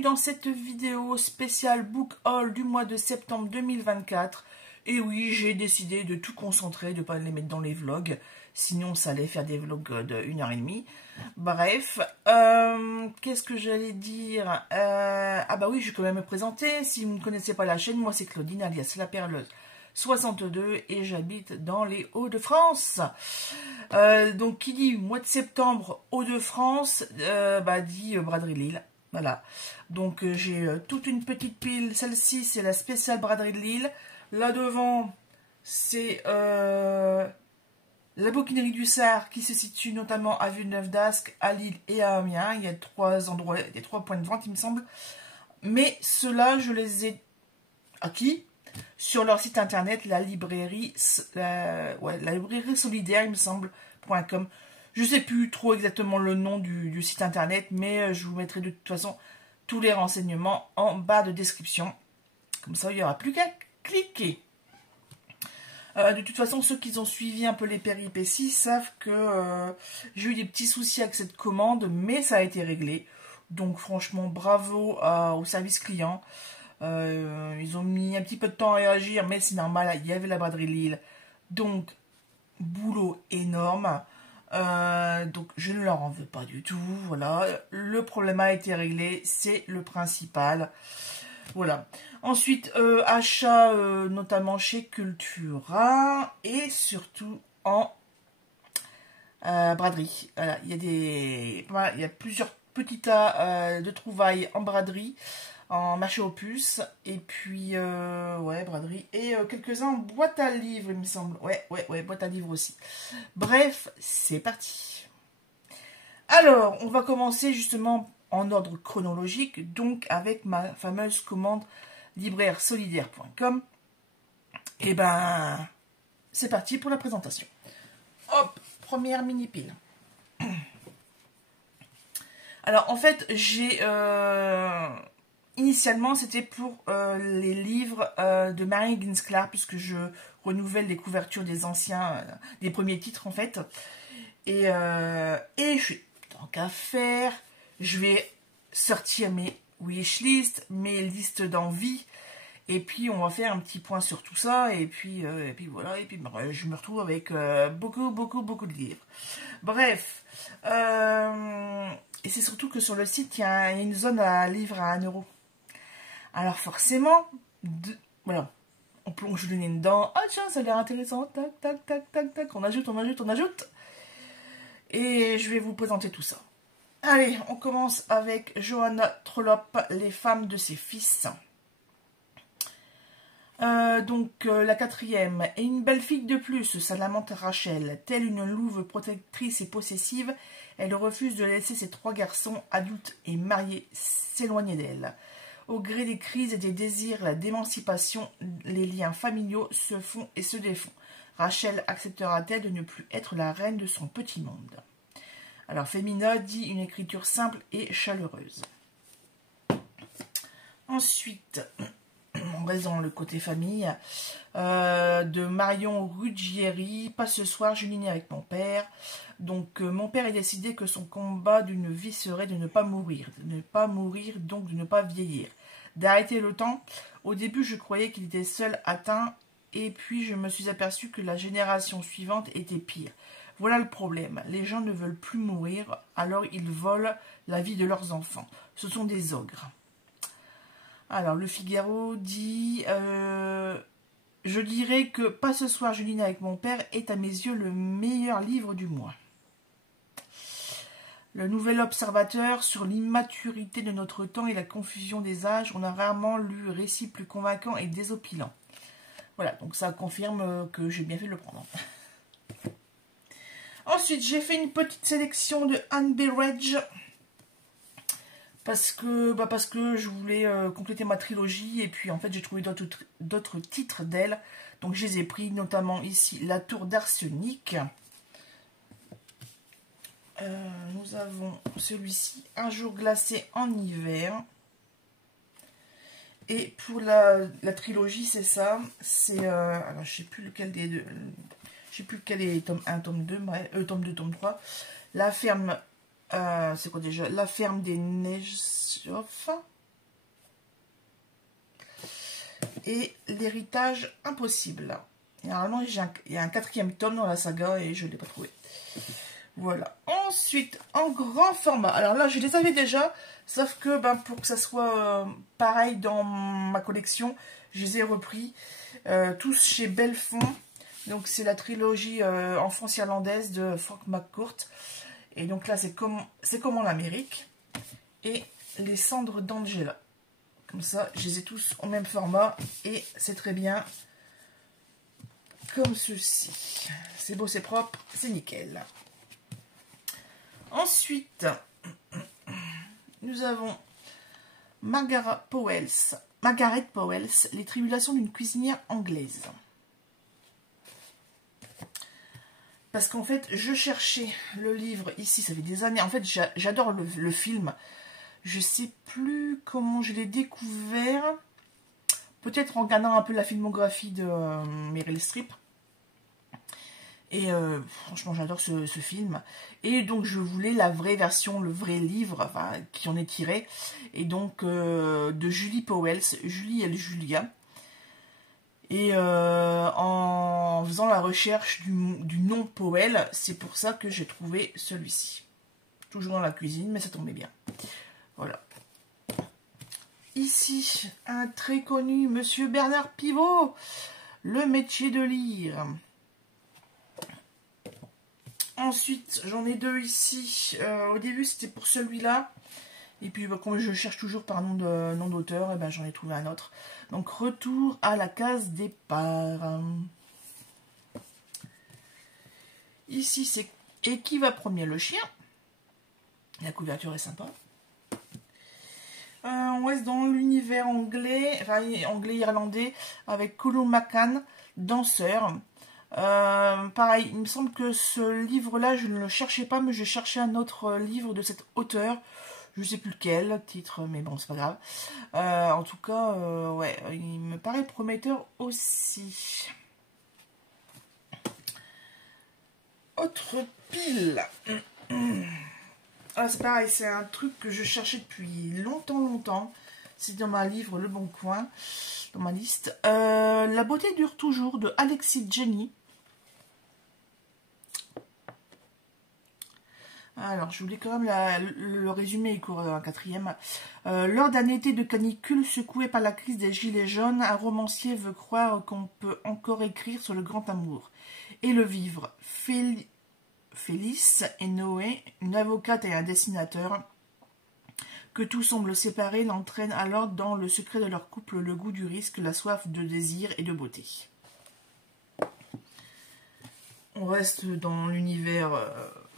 bienvenue dans cette vidéo spéciale book haul du mois de septembre 2024. Et oui, j'ai décidé de tout concentrer, de ne pas les mettre dans les vlogs, sinon ça allait faire des vlogs de 1h30. Bref, qu'est-ce que j'allais dire? Ah bah oui, je vais quand même me présenter. Si vous ne connaissez pas la chaîne, moi c'est Claudine alias La Perleuse 62 et j'habite dans les Hauts-de-France. Donc qui dit mois de septembre Hauts-de-France, dit Braderie Lille. Voilà, donc j'ai toute une petite pile. Celle-ci c'est la spéciale Braderie de Lille. Là devant c'est la bouquinerie du Sar qui se situe notamment à Villeneuve-d'Ascq, à Lille et à Amiens. Il y a 3 endroits, il y a 3 points de vente il me semble. Mais ceux-là je les ai acquis sur leur site internet, la librairie solidaire, il me semble, .com. Je ne sais plus trop exactement le nom du site internet, mais je vous mettrai de toute façon tous les renseignements en bas de description. Comme ça, il n'y aura plus qu'à cliquer. De toute façon, ceux qui ont suivi un peu les péripéties savent que j'ai eu des petits soucis avec cette commande, mais ça a été réglé. Donc franchement, bravo au service client. Ils ont mis un petit peu de temps à réagir, mais c'est normal, il y avait la Braderie Lille. Donc, boulot énorme. Donc, je ne leur en veux pas du tout. Voilà, le problème a été réglé, c'est le principal. Voilà. Ensuite, achat notamment chez Cultura et surtout en braderie. Voilà, il y a plusieurs petits tas de trouvailles en braderie, en marché aux puces, et puis ouais, braderie, et quelques-uns en boîte à livres, il me semble. Ouais, boîte à livres aussi. Bref, c'est parti. Alors, on va commencer justement en ordre chronologique, donc avec ma fameuse commande libraire-solidaire.com. Et ben, c'est parti pour la présentation. Hop, première mini pile. Alors, en fait, j'ai... initialement, c'était pour les livres de Mary Higgins Clark, puisque je renouvelle les couvertures des anciens, des premiers titres, en fait. Et je suis tant qu'à faire, je vais sortir mes wishlists, mes listes d'envie, et puis on va faire un petit point sur tout ça, et puis voilà, et puis je me retrouve avec beaucoup de livres. Bref, et c'est surtout que sur le site, il y a une zone à livres à 1 €. Alors forcément, voilà, on plonge le nez dedans. Ah tiens, ça a l'air intéressant. Tac, tac, tac, tac, tac. On ajoute. Et je vais vous présenter tout ça. Allez, on commence avec Johanna Trollope, Les femmes de ses fils. La 4e. Et une belle fille de plus, ça lamente Rachel. Telle une louve protectrice et possessive, elle refuse de laisser ses 3 garçons, adultes et mariés, s'éloigner d'elle. Au gré des crises et des désirs d'émancipation, les liens familiaux se font et se défont. Rachel acceptera-t-elle de ne plus être la reine de son petit monde? Alors, Femina dit une écriture simple et chaleureuse. Ensuite, on reste dans le côté famille, de Marion Ruggieri, Pas ce soir, je dîne avec mon père. Donc, mon père a décidé que son combat d'une vie serait de ne pas mourir. De ne pas mourir, donc de ne pas vieillir. D'arrêter le temps. Au début, je croyais qu'il était seul atteint, et puis je me suis aperçu que la génération suivante était pire. Voilà le problème. Les gens ne veulent plus mourir, alors ils volent la vie de leurs enfants. Ce sont des ogres. Alors, Le Figaro dit... je dirais que Pas ce soir, je dîne avec mon père est à mes yeux le meilleur livre du mois. Le Nouvel Observateur sur l'immaturité de notre temps et la confusion des âges. On a rarement lu récit plus convaincant et désopilant. Voilà, donc ça confirme que j'ai bien fait de le prendre. Ensuite, j'ai fait une petite sélection de Anne Berridge. Parce que je voulais compléter ma trilogie. Et puis en fait, j'ai trouvé d'autres titres d'elle. Donc je les ai pris, notamment ici, La Tour d'Arsenic. Nous avons celui-ci, Un jour glacé en hiver. Et pour la trilogie, c'est ça. C'est, alors je sais plus lequel des deux. Je sais plus lequel est tome 1, tome 2, bref, tome 2, tome 3. La ferme, c'est quoi déjà? La ferme des Neiges. et l'héritage impossible. Et normalement, il y a un 4e tome dans la saga et je ne l'ai pas trouvé. Voilà. Ensuite, en grand format. Alors là, je les avais déjà, sauf que pour que ça soit pareil dans ma collection, je les ai repris. Tous chez Belfond. Donc c'est la trilogie en France irlandaise de Frank McCourt. Et donc là, c'est comme en Amérique. Et les cendres d'Angela. Comme ça, je les ai tous au même format. Et c'est très bien. Comme ceci. C'est beau, c'est propre, c'est nickel. Ensuite, nous avons Margaret Powell, Les tribulations d'une cuisinière anglaise. Parce qu'en fait, je cherchais le livre ici, ça fait des années. En fait, j'adore le film. Je sais plus comment je l'ai découvert. Peut-être en regardant un peu la filmographie de Meryl Streep. Et franchement, j'adore ce film. Et donc, je voulais la vraie version, le vrai livre, enfin, qui en est tiré. Et donc, de Julie Powell, Julie et Julia. Et en faisant la recherche du nom Powell, c'est pour ça que j'ai trouvé celui-ci. Toujours dans la cuisine, mais ça tombait bien. Voilà. Ici, un très connu, Monsieur Bernard Pivot, Le métier de lire. Ensuite, j'en ai deux ici. Au début, c'était pour celui-là. Et puis, comme je cherche toujours par nom d'auteur, j'en ai trouvé un autre. Donc, Retour à la case départ. Ici, c'est Et qui va premier, le chien. La couverture est sympa. On reste dans l'univers anglais, enfin anglais-irlandais, avec Colum McCann, danseur. Pareil, il me semble que ce livre-là, je ne le cherchais pas, mais je cherchais un autre livre de cet auteur. Je ne sais plus lequel titre, mais bon, c'est pas grave. En tout cas, ouais, il me paraît prometteur aussi. Autre pile. Ah, c'est pareil, c'est un truc que je cherchais depuis longtemps. C'est dans ma livre Le Bon Coin, dans ma liste. La beauté dure toujours, de Alexis Jenny. Alors, je voulais quand même le résumé, il court un 4e. Lors d'un été de canicule secoué par la crise des gilets jaunes, un romancier veut croire qu'on peut encore écrire sur le grand amour et le vivre. Félix et Noé, une avocate et un dessinateur, que tout semble séparer, l'entraînent alors dans le secret de leur couple, le goût du risque, la soif de désir et de beauté. On reste dans l'univers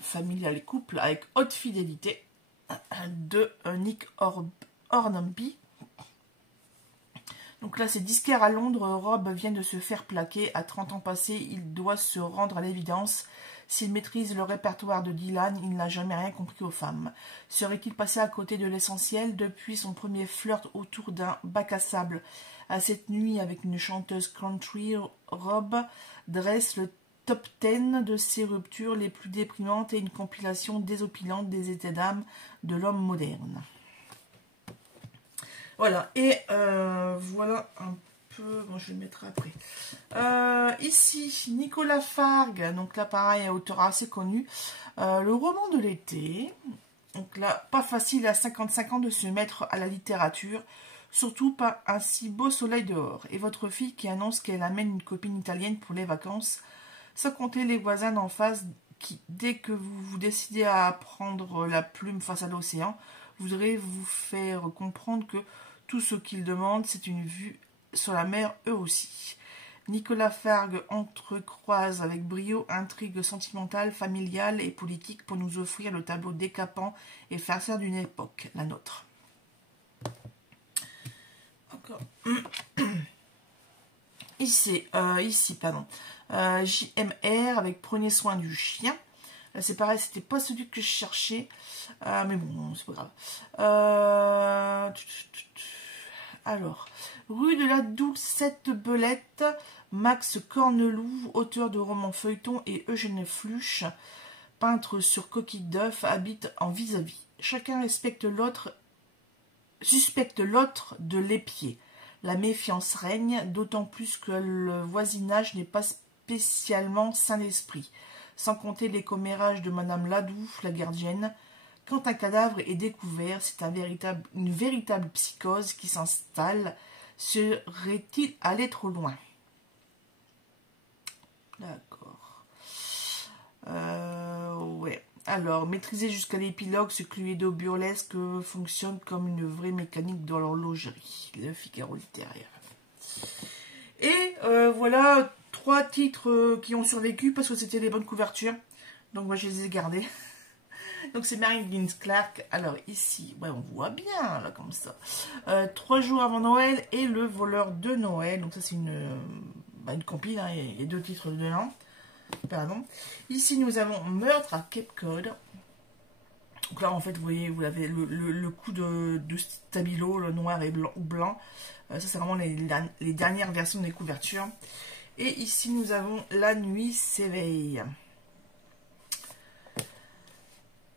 familial et couple avec Haute Fidélité de Nick Hornby. Donc là, c'est disquaire à Londres. Rob vient de se faire plaquer. À 30 ans passés, il doit se rendre à l'évidence. S'il maîtrise le répertoire de Dylan, il n'a jamais rien compris aux femmes. Serait-il passé à côté de l'essentiel depuis son premier flirt autour d'un bac à sable à cette nuit avec une chanteuse country? Rob dresse le top 10 de ses ruptures les plus déprimantes et une compilation désopilante des états d'âme de l'homme moderne. Voilà, et voilà un peu, bon, je vais le mettre après. Ici, Nicolas Fargue, donc là pareil, auteur assez connu, le roman de l'été. Donc là, pas facile à 55 ans de se mettre à la littérature, surtout pas un si beau soleil dehors. Et votre fille qui annonce qu'elle amène une copine italienne pour les vacances, sans compter les voisins d'en face qui, dès que vous vous décidez à prendre la plume face à l'océan, voudraient vous faire comprendre que tout ce qu'ils demandent, c'est une vue sur la mer eux aussi. Nicolas Fargue entrecroise avec brio intrigue sentimentale, familiale et politique pour nous offrir le tableau décapant et farceur d'une époque, la nôtre. Encore. Ici, JMR avec Prenez soin du chien. C'est pareil, c'était pas celui que je cherchais, mais bon, c'est pas grave. Alors, Rue de la Doucette Belette, Max Corneloup, auteur de romans feuilletons, et Eugène Fluche, peintre sur coquille d'œuf, habite en vis-à-vis. Chacun suspecte l'autre de l'épier. La méfiance règne, d'autant plus que le voisinage n'est pas spécialement sain d'esprit. Sans compter les commérages de Madame Ladouf, la gardienne. Quand un cadavre est découvert, c'est une véritable psychose qui s'installe. Serait-il allé trop loin? D'accord. Ouais. Alors, maîtriser jusqu'à l'épilogue, ce Cluedo burlesque fonctionne comme une vraie mécanique dans l'horlogerie. Le Figaro littéraire. Et voilà 3 titres qui ont survécu parce que c'était les bonnes couvertures. Donc moi je les ai gardés. Donc c'est Mary Higgins Clark. Alors ici, ouais, on voit bien là comme ça. 3 jours avant Noël et Le voleur de Noël. Donc ça c'est une compile, hein, il y a 2 titres dedans. Pardon. Ici nous avons Meurtre à Cape Cod. Donc là en fait vous voyez, vous avez le coup de stabilo, le noir et blanc. Ça c'est vraiment les dernières versions des couvertures. Et ici nous avons La nuit s'éveille.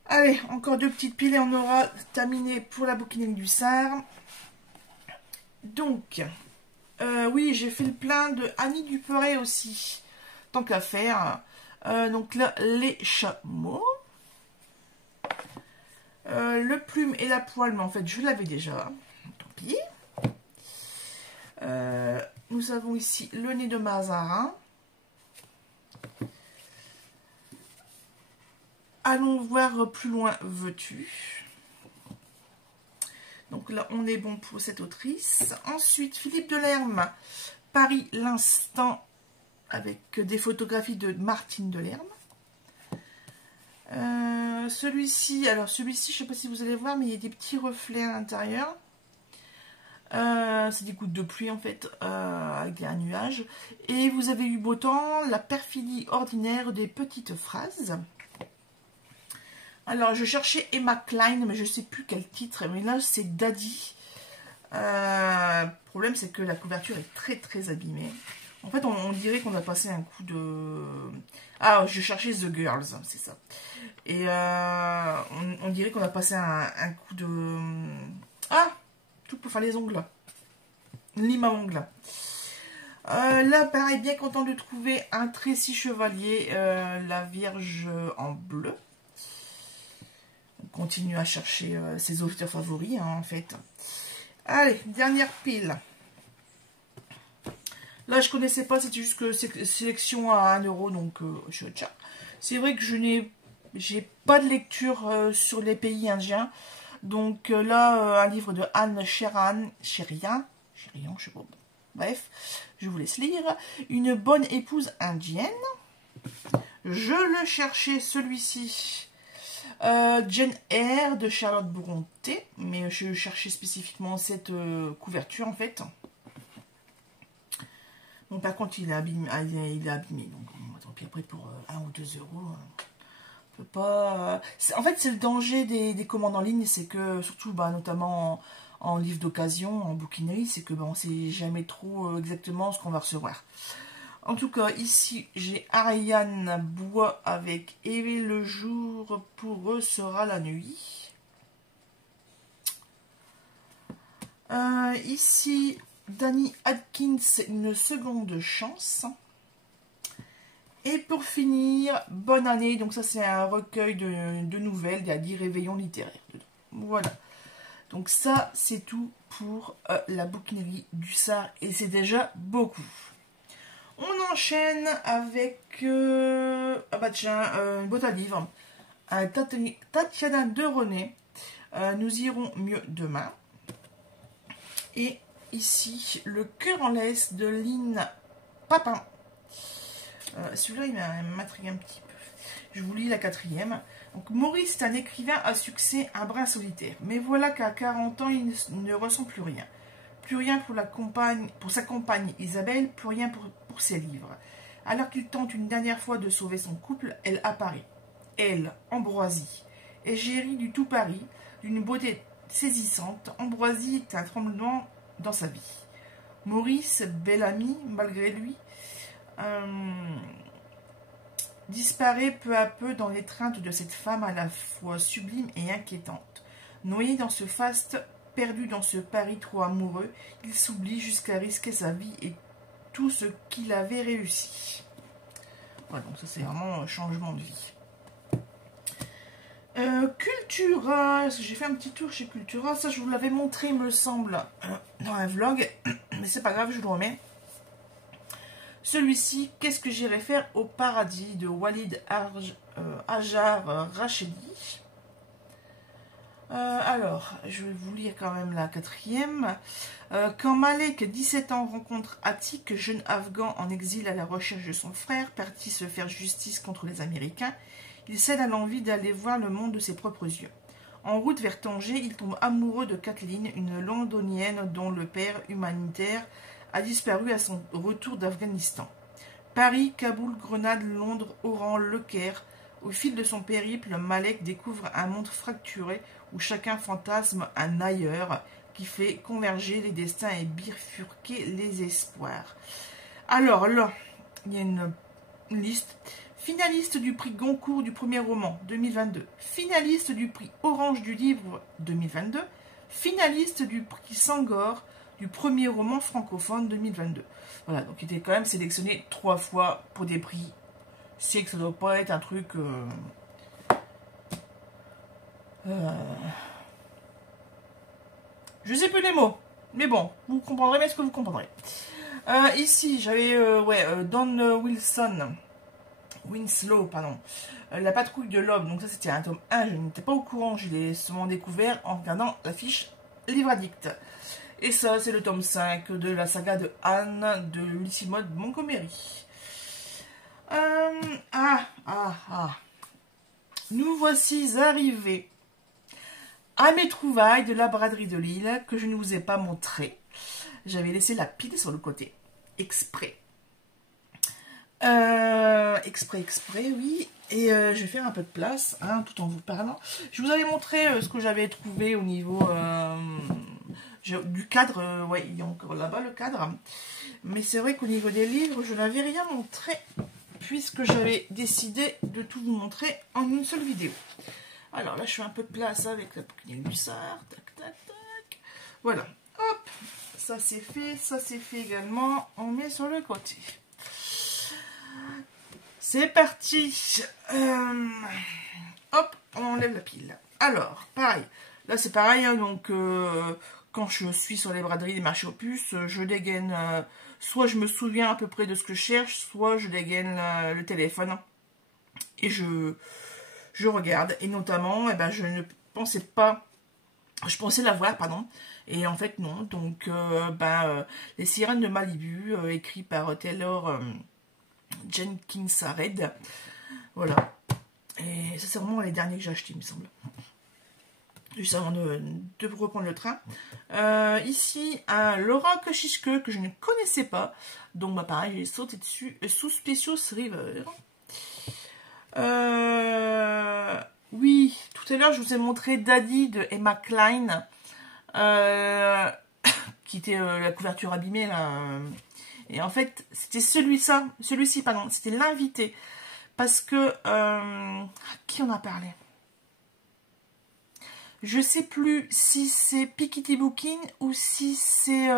Allez, encore 2 petites piles et on aura terminé pour la bouquinerie du Sar. Donc, oui, j'ai fait le plein de Annie Duperet aussi, tant qu'à faire. Donc là, Les chameaux. Le plume et la poêle, mais en fait, je l'avais déjà. Tant pis. Nous avons ici Le nez de Mazarin. Allons voir plus loin, veux-tu? Donc là, on est bon pour cette autrice. Ensuite, Philippe Delerme, Paris, l'instant, avec des photographies de Martine Delerme. Celui-ci, alors celui-ci, je ne sais pas si vous allez voir, mais il y a des petits reflets à l'intérieur. C'est des gouttes de pluie en fait, avec un nuage. Et vous avez eu beau temps, la perfidie ordinaire des petites phrases. Alors, je cherchais Emma Klein, mais je ne sais plus quel titre. Mais là, c'est Daddy. Le problème, c'est que la couverture est très, très abîmée. En fait, on dirait qu'on a passé un coup de... Ah, je cherchais The Girls, c'est ça. Et on dirait qu'on a passé un coup de... Ah, tout pour faire les ongles. Lime à ongles. Là, pareil, bien content de trouver un Tracy Chevalier, la Vierge en bleu. On continue à chercher ses auteurs favoris, hein, en fait. Allez, dernière pile. Là, je connaissais pas, c'était juste que sélection à 1 €, donc je tiens. C'est vrai que j'ai pas de lecture sur les pays indiens. Donc là, un livre de Anne Sherian, je sais pas. Bref, je vous laisse lire. Une bonne épouse indienne. Je le cherchais, celui-ci. Jane Eyre de Charlotte Brontë, mais je cherchais spécifiquement cette couverture en fait. Bon, par contre, il est abîmé, donc tant pis après pour 1 ou 2 €. On peut pas. En fait, c'est le danger des commandes en ligne, c'est que surtout, notamment en livre d'occasion, en bouquinerie, c'est que on ne sait jamais trop exactement ce qu'on va recevoir. En tout cas, ici, j'ai Ariane Bois avec « Et le jour pour eux sera la nuit ». Ici, Danny Atkins, « Une seconde chance ». Et pour finir, « Bonne année ». Donc ça, c'est un recueil de nouvelles. Il y a 10 réveillons littéraires dedans. Voilà. Donc ça, c'est tout pour la bouquinerie du Sar. Et c'est déjà beaucoup. On enchaîne avec une boîte à livres, Tatiana de René, Nous irons mieux demain. Et ici, Le cœur en laisse de Lynn Papin. Celui-là, il m'intrigue un petit peu. Je vous lis la 4e. Donc, Maurice est un écrivain à succès, un brin solitaire. Mais voilà qu'à 40 ans, il ne ressent plus rien. Plus rien pour sa compagne Isabelle, plus rien pour ses livres. Alors qu'il tente une dernière fois de sauver son couple, elle apparaît. Elle, Ambroisie, égérie du tout Paris, d'une beauté saisissante. Ambroisie est un tremblement dans sa vie. Maurice, bel ami, malgré lui, disparaît peu à peu dans l'étreinte de cette femme à la fois sublime et inquiétante. Noyé dans ce faste perdu dans ce pari trop amoureux, il s'oublie jusqu'à risquer sa vie et tout ce qu'il avait réussi. Voilà, donc ça c'est vraiment un changement de vie. Cultura, j'ai fait un petit tour chez Cultura, ça je vous l'avais montré il me semble dans un vlog, mais c'est pas grave, je le remets. Celui-ci, qu'est-ce que j'irai faire au paradis de Walid Hajar Rachedi. Alors, je vais vous lire quand même la quatrième. Quand Malek, 17 ans, rencontre Atik, jeune Afghan en exil à la recherche de son frère, parti se faire justice contre les Américains, il cède à l'envie d'aller voir le monde de ses propres yeux. En route vers Tanger, il tombe amoureux de Kathleen, une londonienne dont le père humanitaire a disparu à son retour d'Afghanistan. Paris, Kaboul, Grenade, Londres, Oran, Le Caire. Au fil de son périple, Malek découvre un monde fracturé où chacun fantasme un ailleurs qui fait converger les destins et bifurquer les espoirs. Alors là, il y a une liste. Finaliste du prix Goncourt du premier roman 2022. Finaliste du prix Orange du livre 2022. Finaliste du prix Sangor du premier roman francophone 2022. Voilà, donc il était quand même sélectionné 3 fois pour des prix. C'est que ça doit pas être un truc... Je sais plus les mots, mais bon, vous comprendrez bien ce que vous comprendrez. Ici, j'avais Don Winslow, pardon. La patrouille de l'homme, donc ça c'était un tome 1, je n'étais pas au courant, je l'ai seulement découvert en regardant la fiche Livre Addict. Et ça, c'est le tome 5 de la saga de Anne de Lucie Maud Montgomery. Nous voici arrivés à mes trouvailles de la braderie de Lille que je ne vous ai pas montré. J'avais laissé la pile sur le côté. Exprès. Exprès, oui. Et je vais faire un peu de place, hein, tout en vous parlant. Je vous avais montré ce que j'avais trouvé au niveau du cadre. Ouais, il y a encore là-bas le cadre. Mais c'est vrai qu'au niveau des livres, je n'avais rien montré, puisque j'avais décidé de tout vous montrer en une seule vidéo. Alors là, je fais un peu de place avec la bouquinière Lussard. Tac, tac, tac. Voilà. Hop. Ça, c'est fait. Ça, c'est fait également. On met sur le côté. C'est parti. Hop, on enlève la pile. Alors, pareil. Là, c'est pareil. Hein, donc, quand je suis sur les braderies des marchés aux puces, je dégaine... soit je me souviens à peu près de ce que je cherche, soit je dégaine le téléphone. Et je regarde. Et notamment, je ne pensais pas... Je pensais l'avoir, pardon. Et en fait, non. Donc, Les Sirènes de Malibu, écrit par Taylor Jenkins Reid. Voilà. Et ça, c'est vraiment les derniers que j'ai achetés, il me semble. Juste avant de reprendre le train. Ici, un Laura Koshishke que je ne connaissais pas. Donc, pareil, j'ai sauté dessus. Sous Specious River. Oui, tout à l'heure, je vous ai montré Daddy de Emma Klein. Qui était la couverture abîmée, là. Et en fait, c'était celui-ci, pardon. C'était l'invité. Parce que... qui en a parlé? Je sais plus si c'est Piketty Booking ou si c'est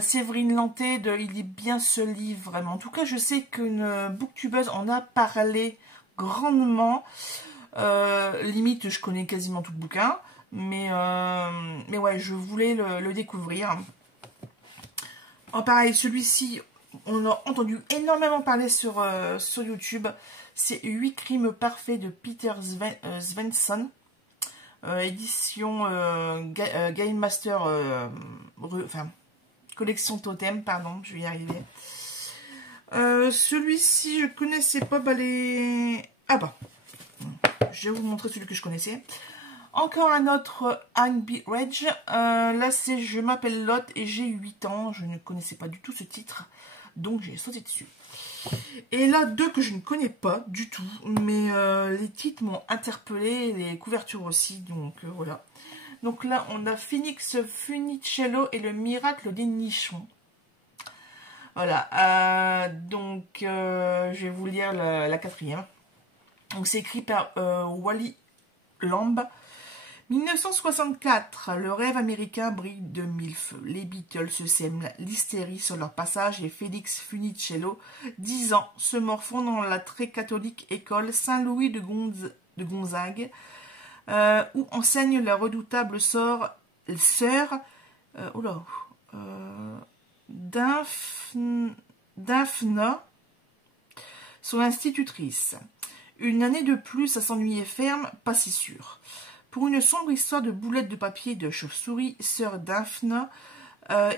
Séverine Lanté de Il est bien ce livre, vraiment. En tout cas, je sais qu'une booktubeuse en a parlé grandement. Limite, je connais quasiment tout le bouquin. Mais ouais, je voulais le découvrir. Pareil, celui-ci, on a entendu énormément parler sur YouTube. C'est 8 crimes parfaits de Peter Svensson. Édition Game Master, collection Totem, pardon, je vais y arriver. Celui-ci, je connaissais pas les... Ah bah, je vais vous montrer celui que je connaissais. Encore un autre Anne B. Reg. Là, c'est Je m'appelle Lot et j'ai 8 ans. Je ne connaissais pas du tout ce titre, donc j'ai sauté dessus. Et là, 2 que je ne connais pas du tout, mais les titres m'ont interpellé, les couvertures aussi, donc voilà. Donc là, on a Phoenix Funicello et le miracle des nichons. Voilà, je vais vous lire la quatrième. Donc c'est écrit par Wally Lamb. 1964, le rêve américain brille de mille feux. Les Beatles se sèment l'hystérie sur leur passage et Félix Funicello, 10 ans, se morfond dans la très catholique école Saint-Louis de Gonzague, où enseigne la redoutable sœur Daphna, son institutrice. Une année de plus à s'ennuyer ferme, pas si sûr. Pour une sombre histoire de boulettes de papier et de chauve-souris, sœur Daphna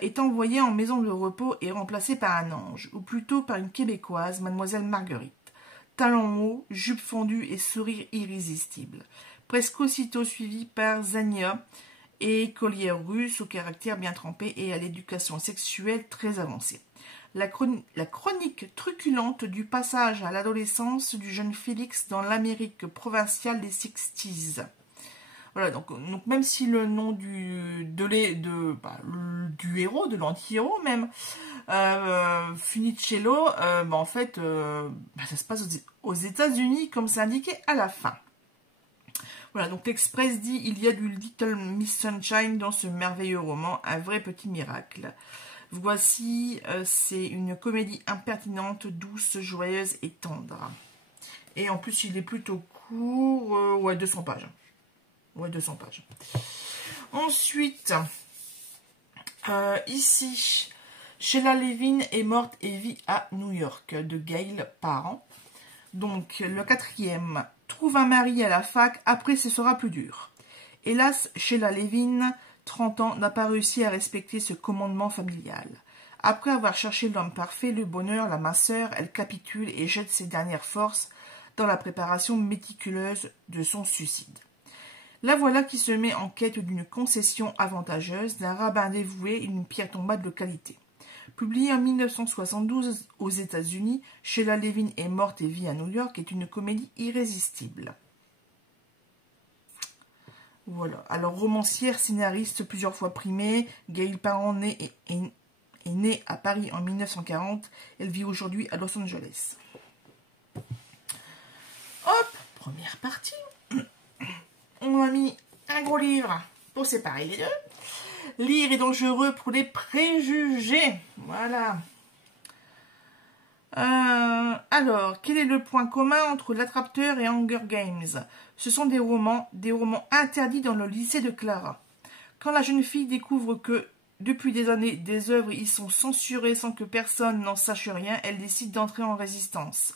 est envoyée en maison de repos et remplacée par un ange, ou plutôt par une québécoise, mademoiselle Marguerite. Talons hauts, jupe fondue et sourire irrésistible. Presque aussitôt suivie par Zania, écolière russe au caractère bien trempé et à l'éducation sexuelle très avancée. La chronique truculente du passage à l'adolescence du jeune Félix dans l'Amérique provinciale des Sixties. Voilà, donc même si le nom du héros, de l'anti-héros même, Funicello, en fait, ça se passe aux États-Unis comme c'est indiqué à la fin. Voilà, donc l'Express dit il y a du Little Miss Sunshine dans ce merveilleux roman, un vrai petit miracle. Voici, c'est une comédie impertinente, douce, joyeuse et tendre. Et en plus, il est plutôt court, ouais, 200 pages. Ouais, 200 pages. Ensuite, ici, Sheila Levin est morte et vit à New York, de Gail Parent. Donc, le 4e, trouve un mari à la fac, après ce sera plus dur. Hélas, Sheila Levin, 30 ans, n'a pas réussi à respecter ce commandement familial. Après avoir cherché l'homme parfait, le bonheur, la minceur, elle capitule et jette ses dernières forces dans la préparation méticuleuse de son suicide. La voilà qui se met en quête d'une concession avantageuse, d'un rabbin dévoué et d'une pierre tombale de qualité. Publiée en 1972 aux États-Unis, Sheila Levin est morte et vit à New York est une comédie irrésistible. Voilà. Alors, romancière, scénariste, plusieurs fois primée, Gail Parent est née à Paris en 1940. Elle vit aujourd'hui à Los Angeles. Hop, première partie. On a mis un gros livre pour séparer les deux. Lire est dangereux pour les préjugés. Voilà. Alors, quel est le point commun entre L'Attrapteur et Hunger Games? Ce sont des romans interdits dans le lycée de Clara. Quand la jeune fille découvre que, depuis des années, des œuvres y sont censurées sans que personne n'en sache rien, elle décide d'entrer en résistance.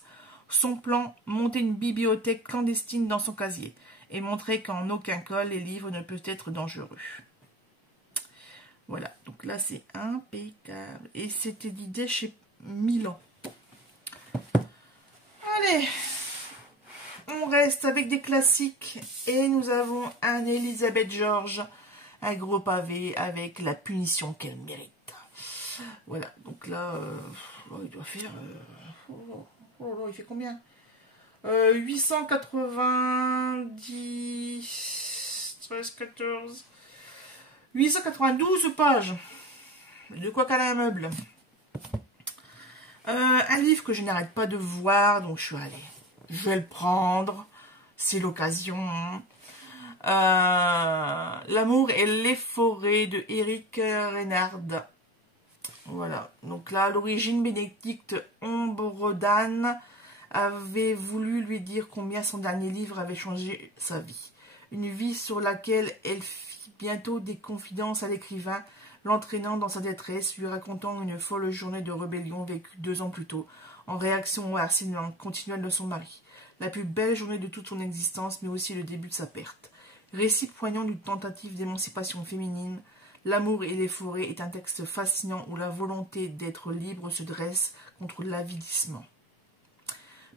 Son plan, monter une bibliothèque clandestine dans son casier et montrer qu'en aucun cas les livres ne peuvent être dangereux. Voilà, donc là c'est impeccable. Et c'était d'idée chez Milan. Allez, on reste avec des classiques et nous avons un Elisabeth George, un gros pavé avec la punition qu'elle mérite. Voilà, donc là, il doit faire... il fait combien 890... 13, 14... 892 pages. De quoi qu'elle a un meuble. Un livre que je n'arrête pas de voir, donc je suis allée. Je vais le prendre. C'est l'occasion. L'amour et les forêts de Eric Reynard. Voilà. Donc là, à l'origine, Bénédicte Ombredan avait voulu lui dire combien son dernier livre avait changé sa vie. Une vie sur laquelle elle fit bientôt des confidences à l'écrivain, l'entraînant dans sa détresse, lui racontant une folle journée de rébellion vécue 2 ans plus tôt, en réaction au harcèlement continuel de son mari. La plus belle journée de toute son existence, mais aussi le début de sa perte. Récit poignant d'une tentative d'émancipation féminine, L'amour et les forêts est un texte fascinant où la volonté d'être libre se dresse contre l'avidissement.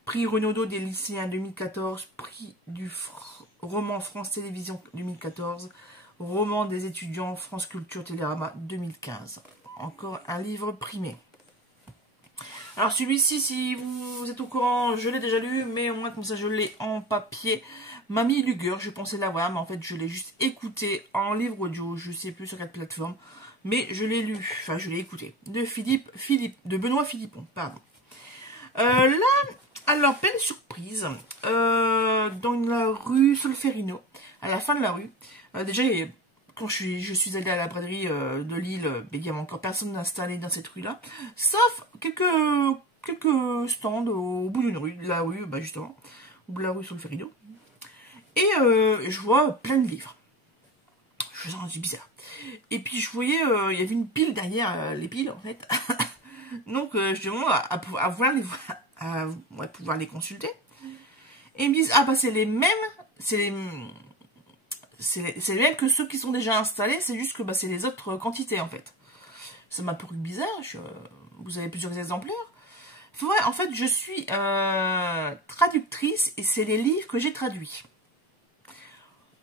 Prix Renaudot des lycéens 2014, prix du roman France Télévisions 2014, roman des étudiants France Culture Télérama 2015. Encore un livre primé. Alors celui-ci, si vous êtes au courant, je l'ai déjà lu, mais au moins comme ça je l'ai en papier. Mamie Luger, je pensais l'avoir, mais en fait je l'ai juste écouté en livre audio, je sais plus sur quelle plateforme, mais je l'ai lu, enfin je l'ai écouté, de Benoît Philippon, pardon. Là, alors belle surprise, dans la rue Solferino, à la fin de la rue, Déjà, quand je suis allée à la braderie de Lille, il n'y avait encore personne installé dans cette rue-là, sauf quelques stands au bout d'une rue, de la rue, bah justement, au bout de la rue sur le Ferrido. Et je vois plein de livres. Je sens du bizarre. Et puis je voyais, il y avait une pile derrière les piles en fait. Donc je demande à pouvoir les consulter. Et ils me disent, ah bah c'est les mêmes, c'est les mêmes que ceux qui sont déjà installés, c'est juste que bah, c'est les autres quantités en fait. Ça m'a paru bizarre, vous avez plusieurs exemplaires. Ouais, en fait, je suis traductrice et c'est les livres que j'ai traduits.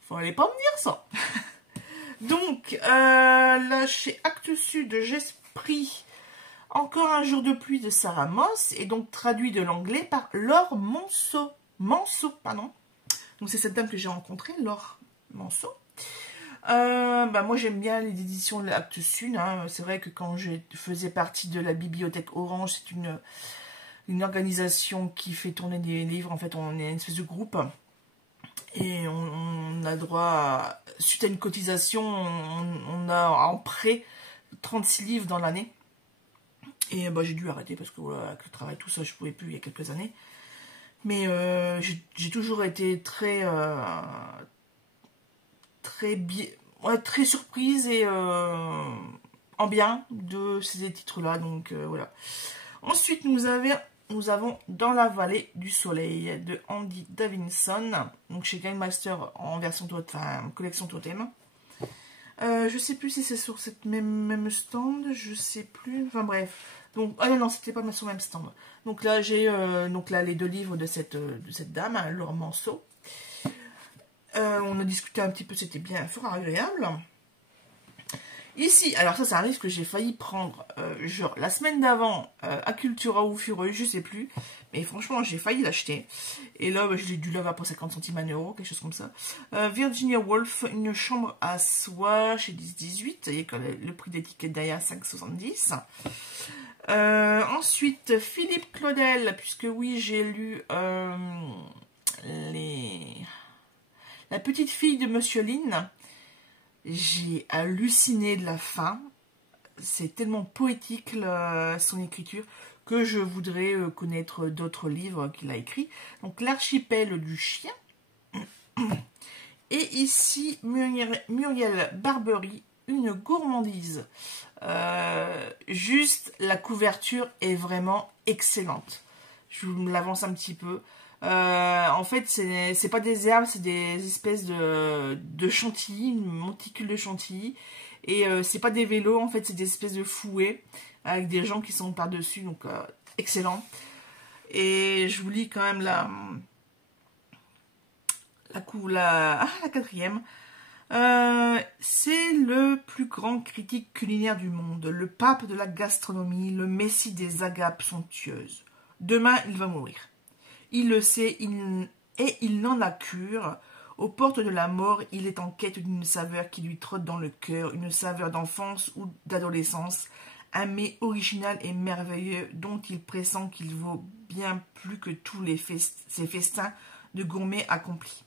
Fallait pas me dire ça. Donc, là, chez Actes Sud, j'ai pris Encore un jour de pluie de Sarah Moss, et donc traduit de l'anglais par Laure Manceau. Pardon. Donc, c'est cette dame que j'ai rencontrée, Laure Manceau. Bah, moi, j'aime bien les éditions de Actes Sud. Hein. C'est vrai que quand je faisais partie de la bibliothèque Orange, c'est une organisation qui fait tourner des livres. En fait, on est une espèce de groupe. Et on a droit, suite à une cotisation, on a en prêt 36 livres dans l'année. Et bah, j'ai dû arrêter parce que voilà, avec le travail, tout ça, je ne pouvais plus il y a quelques années. Mais j'ai toujours été très surprise et en bien de ces titres-là. Donc voilà. Ensuite, nous avons Dans la vallée du soleil de Andy Davidson, donc chez Game Master en version collection Totem. Je sais plus si c'est sur cette même stand, je sais plus. Enfin bref. Donc ah non, c'était pas sur le même stand. Donc là j'ai les deux livres de cette dame, hein, Laure Manceau. On a discuté un petit peu, c'était bien fort agréable. Ici, alors ça c'est un livre que j'ai failli prendre genre la semaine d'avant à Cultura ou Fureux, je sais plus. Mais franchement j'ai failli l'acheter. Et là bah, je l'ai dû l'avoir pour 50 centimes, 1 euro, quelque chose comme ça. Virginia Woolf, Une chambre à soi chez 10-18. Vous voyez que le prix d'étiquette derrière 5,70. Ensuite Philippe Claudel, puisque oui j'ai lu La petite fille de Monsieur Lynn. J'ai halluciné de la fin. C'est tellement poétique son écriture que je voudrais connaître d'autres livres qu'il a écrits. Donc L'archipel du chien. Et ici Muriel Barbery, Une gourmandise. Juste la couverture est vraiment excellente. Je vous l'avance un petit peu. En fait, c'est pas des herbes, c'est des espèces de chantilly, une monticule de chantilly. Et c'est pas des vélos, en fait, c'est des espèces de fouets avec des gens qui sont par-dessus. Donc, excellent. Et je vous lis quand même la quatrième. C'est le plus grand critique culinaire du monde, le pape de la gastronomie, le messie des agapes somptueuses. Demain, il va mourir. Il le sait, et il n'en a cure. Aux portes de la mort, il est en quête d'une saveur qui lui trotte dans le cœur, une saveur d'enfance ou d'adolescence, un mets original et merveilleux dont il pressent qu'il vaut bien plus que tous ces festins de gourmets accomplis.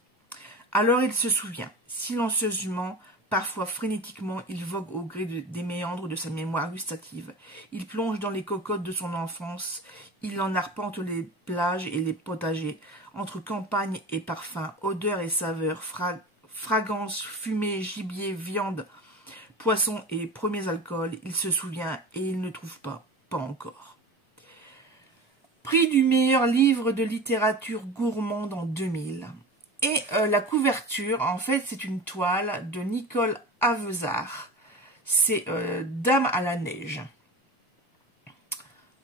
Alors il se souvient, silencieusement, parfois frénétiquement, il vogue au gré des méandres de sa mémoire gustative. Il plonge dans les cocottes de son enfance, il en arpente les plages et les potagers, entre campagne et parfum, odeur et saveur, fragrance, fumée, gibier, viande, poisson et premiers alcools. Il se souvient et il ne trouve pas encore. Prix du meilleur livre de littérature gourmande en 2000. Et la couverture, en fait, c'est une toile de Nicole Avezard. C'est Dame à la neige.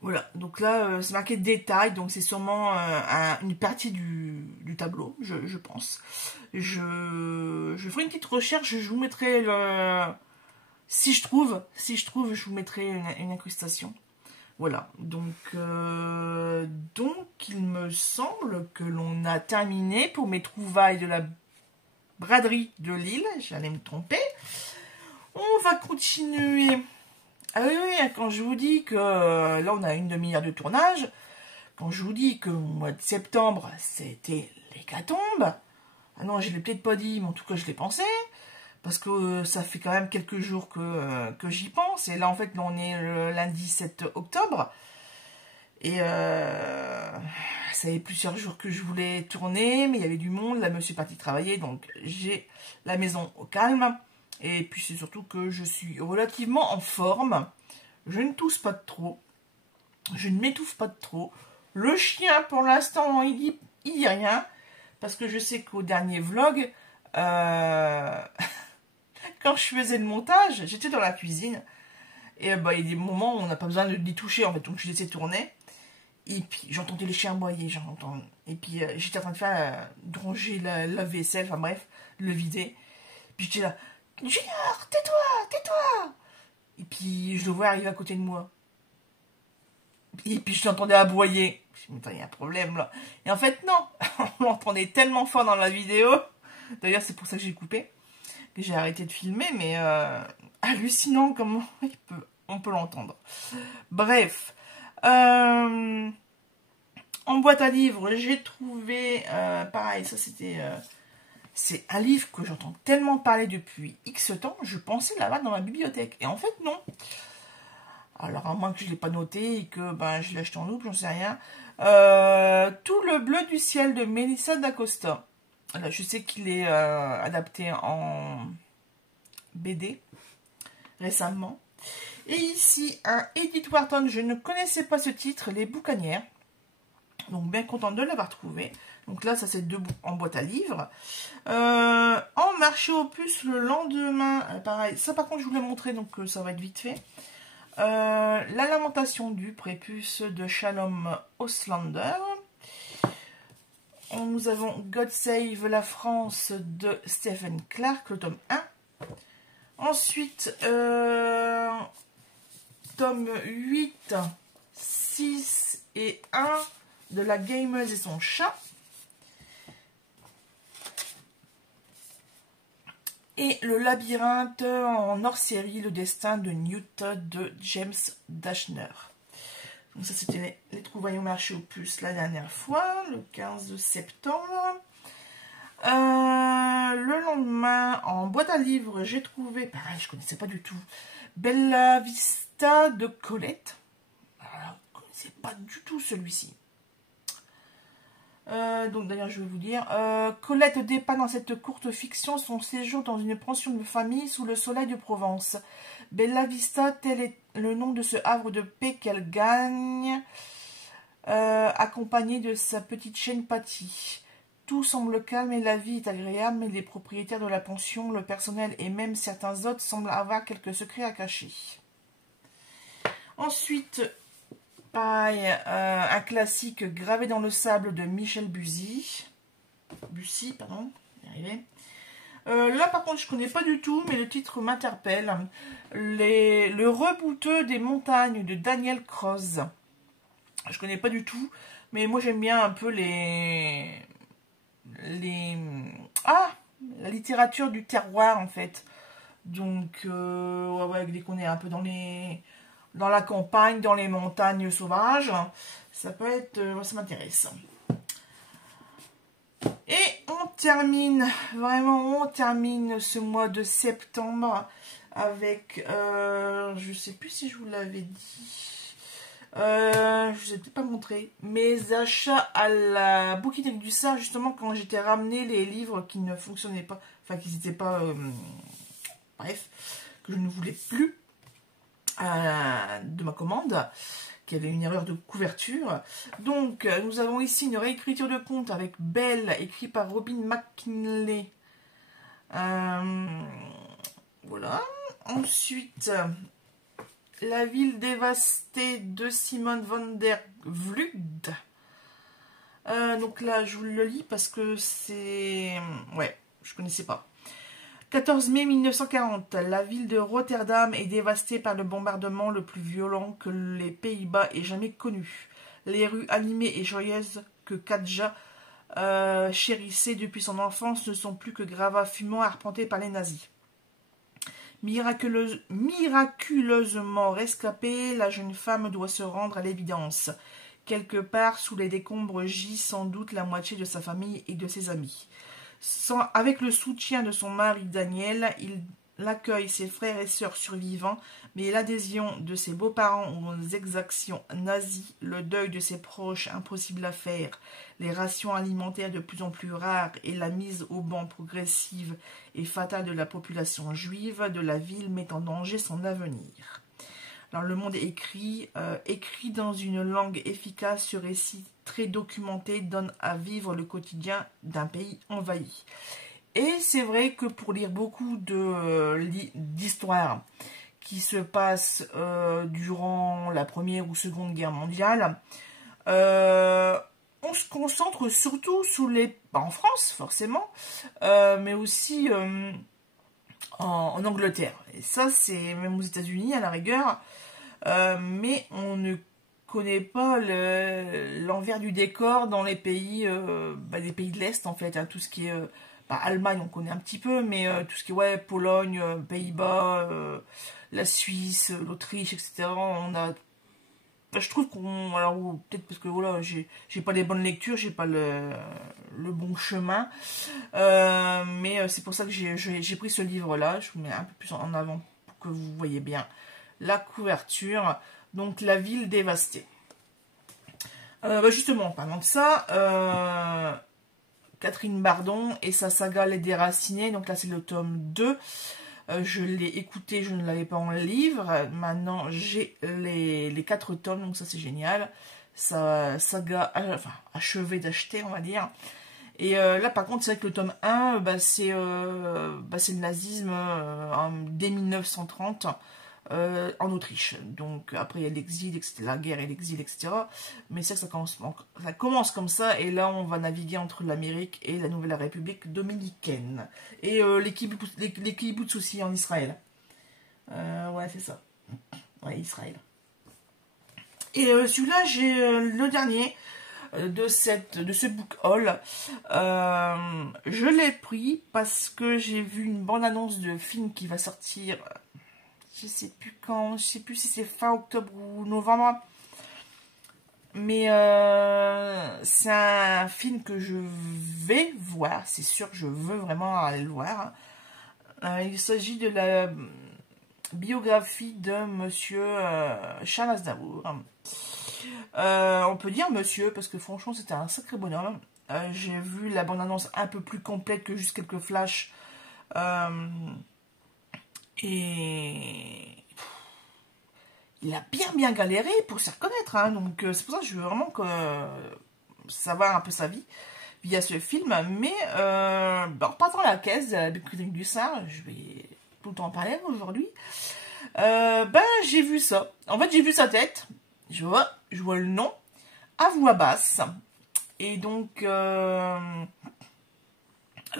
Voilà, donc là, c'est marqué détail, donc c'est sûrement une partie du tableau, je pense. Je ferai une petite recherche, je vous mettrai le... Si je trouve, je vous mettrai une incrustation. Voilà, donc il me semble que l'on a terminé pour mes trouvailles de la braderie de Lille. J'allais me tromper. On va continuer. Ah oui, quand je vous dis que là, on a une demi-heure de tournage. Quand je vous dis que au mois de septembre, c'était l'hécatombe. Ah non, je ne l'ai peut-être pas dit, mais en tout cas, je l'ai pensé. parce que ça fait quand même quelques jours que j'y pense. Et là, en fait, là, on est le lundi 7 octobre. Et ça fait plusieurs jours que je voulais tourner, mais il y avait du monde. Là, je me suis partie travailler, donc j'ai la maison au calme. Et puis, c'est surtout que je suis relativement en forme. Je ne tousse pas de trop. Je ne m'étouffe pas de trop. Le chien, pour l'instant, il dit rien. Parce que je sais qu'au dernier vlog, quand je faisais le montage, j'étais dans la cuisine. Et bah, il y a des moments où on n'a pas besoin de les toucher, en fait. Donc, je laissais tourner. Et puis, j'entendais les chiens aboyer. Et puis, j'étais en train de faire de ranger la vaisselle. Enfin, bref, le vider. Puis, j'étais là. Junior, tais-toi, tais-toi. Et puis, je le vois arriver à côté de moi. Et puis, je l'entendais aboyer. Je me dis, il y a un problème, là. Et en fait, non. On l'entendait tellement fort dans la vidéo. D'ailleurs, c'est pour ça que j'ai coupé. Que j'ai arrêté de filmer. Mais hallucinant comment on peut l'entendre. Bref. En boîte à livres, j'ai trouvé... pareil, ça, c'était... c'est un livre que j'entends tellement parler depuis X temps. Je pensais l'avoir dans ma bibliothèque. Et en fait, non. Alors, à moins que je ne l'ai pas noté et que ben, je l'ai acheté en loupe, j'en sais rien. Tout le bleu du ciel de Melissa d'Acosta. Là, je sais qu'il est adapté en BD récemment. Et ici, un Edith Wharton. Je ne connaissais pas ce titre, Les Boucanières. Donc, bien contente de l'avoir trouvé. Donc là, ça c'est en boîte à livres. En marché aux puces le lendemain. Pareil, ça par contre, je vous l'ai montré, donc ça va être vite fait. La lamentation du prépuce de Shalom Auslander. Nous avons God Save la France de Stephen Clark, le tome 1. Ensuite, tome 8, 6 et 1 de La Gameuse et son chat. Et le labyrinthe en hors-série, le destin de Newt de James Dashner. Donc ça, c'était les trouvailles au marché aux puces la dernière fois, le 15 septembre. Le lendemain, en boîte à livres, j'ai trouvé, pareil, je ne connaissais pas du tout, Bella Vista de Colette. Alors, je ne connaissais pas du tout celui-ci. Donc d'ailleurs je vais vous dire, Colette dépeint dans cette courte fiction son séjour dans une pension de famille sous le soleil de Provence. Bella Vista, tel est le nom de ce havre de paix qu'elle gagne, accompagnée de sa petite chienne Patty. Tout semble calme et la vie est agréable, mais les propriétaires de la pension, le personnel et même certains autres semblent avoir quelques secrets à cacher. Ensuite, pareil, un classique gravé dans le sable de Michel Bussy. Pardon, là par contre je connais pas du tout, mais le titre m'interpelle. Le rebouteux des montagnes de Daniel Croze. Je connais pas du tout, mais moi j'aime bien un peu la littérature du terroir en fait. Donc ouais, dès qu'on est un peu dans la campagne, dans les montagnes sauvages, ça peut être, ça m'intéresse. Et on termine ce mois de septembre avec, je ne sais plus si je vous l'avais dit, je ne vous ai peut-être pas montré, mes achats à la bouquinerie du Sar, justement quand j'étais ramené les livres qui ne fonctionnaient pas, enfin qui n'étaient pas, bref, que je ne voulais plus de ma commande, qui avait une erreur de couverture. Donc nous avons ici une réécriture de conte avec Belle, écrit par Robin McKinley. Voilà. Ensuite, La ville dévastée de Simone van der Vlugt. Donc là, je vous le lis parce que c'est... Ouais, je connaissais pas. 14 mai 1940, la ville de Rotterdam est dévastée par le bombardement le plus violent que les Pays-Bas aient jamais connu. Les rues animées et joyeuses que Katja chérissait depuis son enfance ne sont plus que gravats fumants arpentés par les nazis. Miraculeusement rescapée, la jeune femme doit se rendre à l'évidence. Quelque part sous les décombres gît sans doute la moitié de sa famille et de ses amis. Avec le soutien de son mari Daniel, il accueille ses frères et sœurs survivants, mais l'adhésion de ses beaux-parents aux exactions nazies, le deuil de ses proches impossible à faire, les rations alimentaires de plus en plus rares et la mise au ban progressive et fatale de la population juive de la ville met en danger son avenir. Alors, le monde est écrit dans une langue efficace, ce récit très documenté donne à vivre le quotidien d'un pays envahi. Et c'est vrai que pour lire beaucoup d'histoires qui se passent durant la Première ou Seconde Guerre mondiale, on se concentre surtout en France, forcément, mais aussi en Angleterre. Et ça, c'est même aux États-Unis, à la rigueur. Mais on ne connaît pas l'envers du décor dans les pays, des pays de l'Est, en fait. Hein, tout ce qui est... Allemagne, on connaît un petit peu, mais tout ce qui est Pologne, Pays-Bas, la Suisse, l'Autriche, etc. On a... je trouve qu'on... Alors, peut-être parce que voilà, j'ai pas les bonnes lectures, j'ai pas le bon chemin. Mais c'est pour ça que j'ai pris ce livre-là. Je vous mets un peu plus en avant pour que vous voyez bien la couverture. Donc, La ville dévastée. Justement, en parlant de ça... Catherine Bardon et sa saga Les Déracinés, donc là c'est le tome 2. Je l'ai écouté, je ne l'avais pas en livre. Maintenant j'ai les 4 tomes, donc ça c'est génial. Sa saga achevée d'acheter, on va dire. Et là par contre c'est vrai que le tome 1, c'est le nazisme dès 1930. En Autriche. Donc après il y a l'exil, etc., la guerre et l'exil, etc. Mais c'est que ça commence comme ça, et là on va naviguer entre l'Amérique et la Nouvelle République dominicaine. Et les kibbutz aussi en Israël. Ouais, c'est ça. Ouais, Israël. Et celui-là, j'ai le dernier de ce book haul. Je l'ai pris parce que j'ai vu une bande-annonce de film qui va sortir... Je sais plus quand, je sais plus si c'est fin octobre ou novembre. Mais c'est un film que je vais voir, c'est sûr que je veux vraiment aller le voir. Il s'agit de la biographie de monsieur Charles Aznavour. On peut dire monsieur, parce que franchement c'était un sacré bonhomme. J'ai vu la bande-annonce un peu plus complète que juste quelques flashs. Et il a bien galéré pour se reconnaître, hein. Donc c'est pour ça que je veux vraiment savoir un peu sa vie via ce film. Mais en repartant à la caisse de la Bibliothèque du Sar, je vais tout le temps en parler aujourd'hui. J'ai vu ça. En fait, j'ai vu sa tête. Je vois le nom à voix basse. Et donc... alors,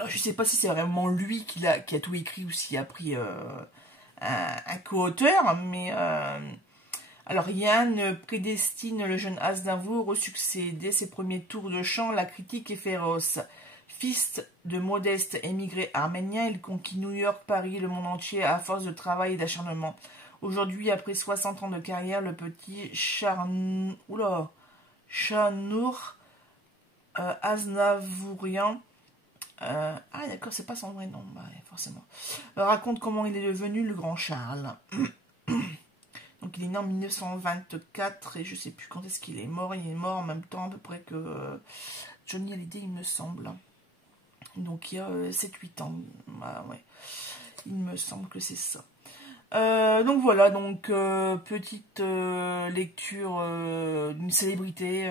je sais pas si c'est vraiment lui qui a tout écrit ou s'il a pris un co-auteur, mais alors Yann prédestine le jeune Aznavour au succès. Dès ses premiers tours de chant, la critique est féroce. Fils de modestes émigrés arméniens, il conquit New York, Paris, le monde entier à force de travail et d'acharnement. Aujourd'hui, après 60 ans de carrière, le petit Shanour Aznavourian, d'accord, c'est pas son vrai nom, forcément. Raconte comment il est devenu le grand Charles. Donc il est né en 1924 et je sais plus quand est-ce qu'il est mort. Il est mort en même temps à peu près que Johnny Hallyday, il me semble. Donc il y a 7-8 ans. Ouais. Il me semble que c'est ça. Donc voilà, donc petite lecture d'une célébrité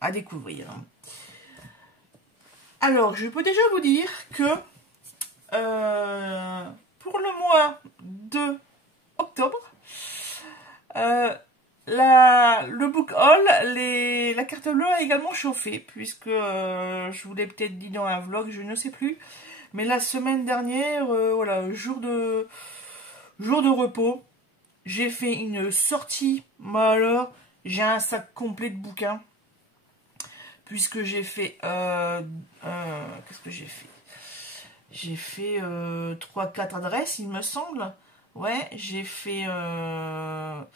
à découvrir. Alors, je peux déjà vous dire que pour le mois de octobre, le book haul, la carte bleue a également chauffé, puisque je vous l'ai peut-être dit dans un vlog, je ne sais plus, mais la semaine dernière, voilà, jour de repos, j'ai fait une sortie. Alors, j'ai un sac complet de bouquins. Puisque j'ai fait... qu'est-ce que j'ai fait? J'ai fait 3-4 adresses, il me semble. Ouais, j'ai fait un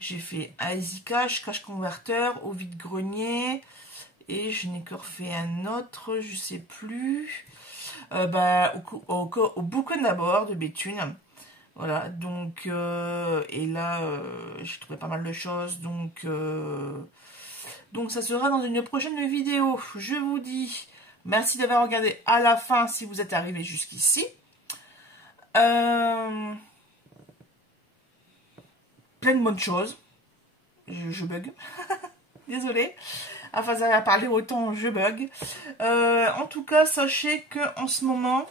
Easy Cash, Cash Converter, au vide-grenier. Et je n'ai que refait un autre, je sais plus. au bouquin d'abord de Béthune. Voilà, donc, et là, j'ai trouvé pas mal de choses, donc ça sera dans une prochaine vidéo. Je vous dis merci d'avoir regardé à la fin si vous êtes arrivé jusqu'ici. Plein de bonnes choses. Je bug. Désolée. À force à parler autant, je bug. En tout cas, sachez que en ce moment,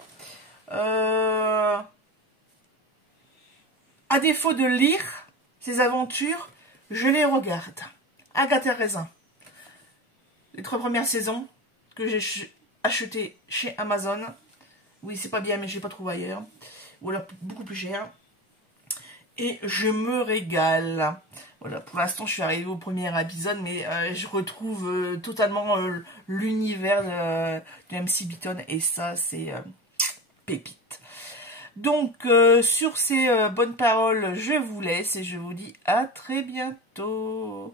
à défaut de lire ces aventures, je les regarde. Agathe Raisin. Les 3 premières saisons que j'ai achetées chez Amazon. Oui, c'est pas bien, mais je n'ai pas trouvé ailleurs. Ou alors beaucoup plus cher. Et je me régale. Voilà, pour l'instant, je suis arrivée au premier épisode, mais je retrouve totalement l'univers de MC Beaton. Et ça, c'est pépite. Donc, sur ces bonnes paroles, je vous laisse et je vous dis à très bientôt.